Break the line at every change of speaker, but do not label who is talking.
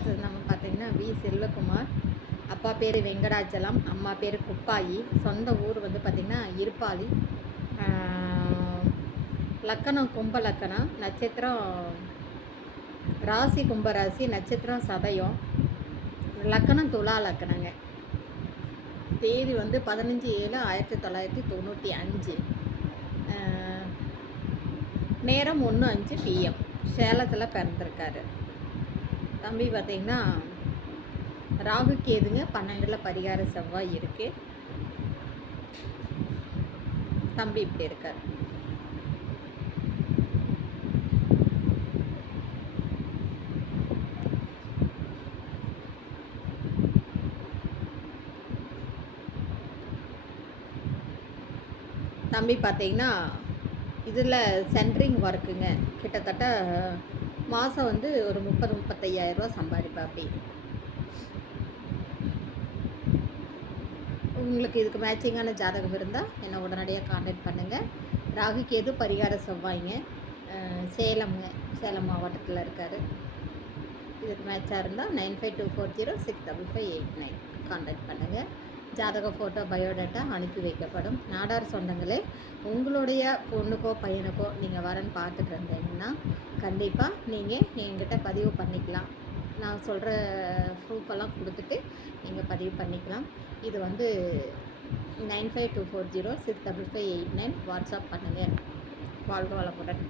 அடுத்தது நம்ம பார்த்தீங்கன்னா வி. செல்வகுமார். அப்பா பேர் வெங்கடாச்சலம் அம்மா பேர் குப்பாயி. சொந்த ஊர் வந்து பார்த்திங்கன்னா இருப்பாளி. லக்கணம் கும்ப லக்கணம் நட்சத்திரம் ராசி கும்பராசி நட்சத்திரம் சதயம் லக்கணம் துலா லக்கணங்க. தேதி வந்து பதினஞ்சு ஏழு ஆயிரத்தி தொள்ளாயிரத்தி தொண்ணூற்றி அஞ்சு. நேரம் ஒன்று அஞ்சு பிஎம் சேலத்தில் பிறந்திருக்காரு. தம்பி பார்த்தீங்கன்னா ராகு கேதுங்க பன்னெண்டில் பரிகார செவ்வாய் இருக்கு. தம்பி இப்படி இருக்கார். தம்பி பார்த்தீங்கன்னா இதில் சென்ட்ரிங் ஒர்க்குங்க கிட்டத்தட்ட மாதம் வந்து ஒரு முப்பது முப்பத்தையாயிரரூவா சம்பாதிப்பாப்பி உங்களுக்கு இதுக்கு மேட்சிங்கான ஜாதகம் இருந்தால் என்னை உடனடியாக காண்டாக்ட் பண்ணுங்கள் ராகு கேது பரிகார செவ்வாய்ங்க? சேலம்ங்க சேலம் மாவட்டத்தில் இருக்கார். இதுக்கு மேட்சாக இருந்தால் nine five two four zero six double five eight nine. Contact பண்ணுங்கள் ஜாதக ஃபோட்டோ பயோடேட்டா அனுப்பி வைக்கப்படும். நாடார் சொந்தங்களே உங்களுடைய பொண்ணுக்கோ பையனுக்கோ நீங்கள் வரன்னு பார்த்துட்டு இருந்தீங்கன்னா கண்டிப்பாக நீங்கள் என்கிட்ட பதிவு பண்ணிக்கலாம். நான் சொல்கிற ப்ரூஃபெல்லாம் கொடுத்துட்டு நீங்கள் பதிவு பண்ணிக்கலாம். இது வந்து nine five two four zero six double five eight nine WhatsApp பண்ணுங்கள் வாழ்க வளமுடன்.